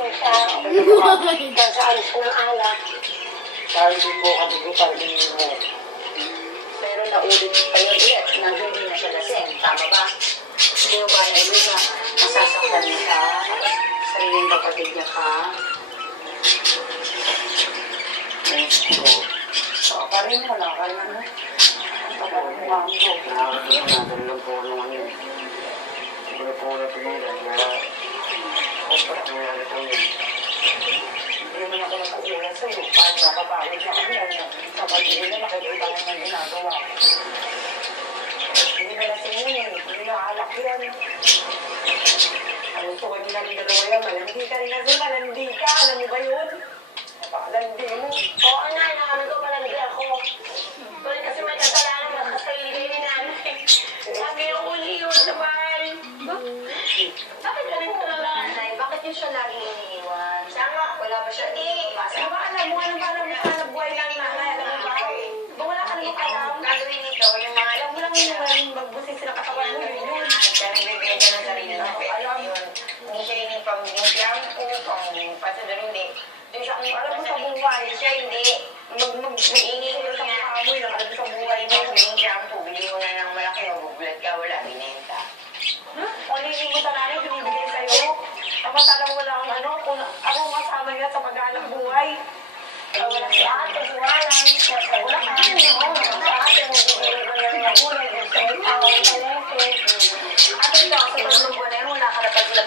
lasing siya. Kaya sa alis ko ng alak. Dahil din mo kabigutan din mo. Pero naulit pa yun ulit na hindi na siya lasing. Tama ba? Hindi mo ba naulit na masasaktan niya ka? Sariling kapatid niya ka? So, parin mo lang. Kaya ano? Ang tagal mo nga ako. Nakakatagal lang po nung ano. Siguro po na tumilan. Kaya, opat nangyari po yun. Hindi naman ako nagkukulan sa'yo. Kahit nakapagod na kami. Sa pag-ibig na nakikita ko ng ginagawa. Hindi na lasing yun eh. Hindi na alak yan. Ano ito, hindi namin dalawa yan. Malandi ka rin kasi. Malandi ka. Alam mo ba yun? Napalandi mo. Oo na, namin ko malandi ako. Tuloy kasi may kasalanan na kasarili ni nanay. Sabi yung uli yun sa bahay. Bakit ganito na lang? Nanay, bakit niyo siya laging iniiwan? Sama. Wala ba siya Ano ba alam mo? Ano ba alam mo sa buhay ng nanay? Alam mo ba? Ba wala ka naman alam? Gagawin nito, yung mga Alam mo lang yung magbusin sila katawan mo yun. Kaya nagbibigay ka ng sarili na pwede yun. Hindi siya yung pang-shampoo, pang-pasadaro, hindi. Doon siya kung Alam mo sa buhay. siya hindi. Mag-iingay ko sa mukha mo yun. Alam mo sa buhay mo. Yung shampoo, bili mo na ng malaki, magugulat ka, wala, binenta. Ulitin mo sa nanay, binibigay sa'yo. Kapatalang wala ang ano, kung ako kasama niya sa mag-anak buhay. Wala si ate, wala. Wala ka, ano, sa ate, magbibigay ko ng magulang, gusto mo ikaw, talente. Ate, ito, sa tatlong buwan na yun, wala ka na pag-ulap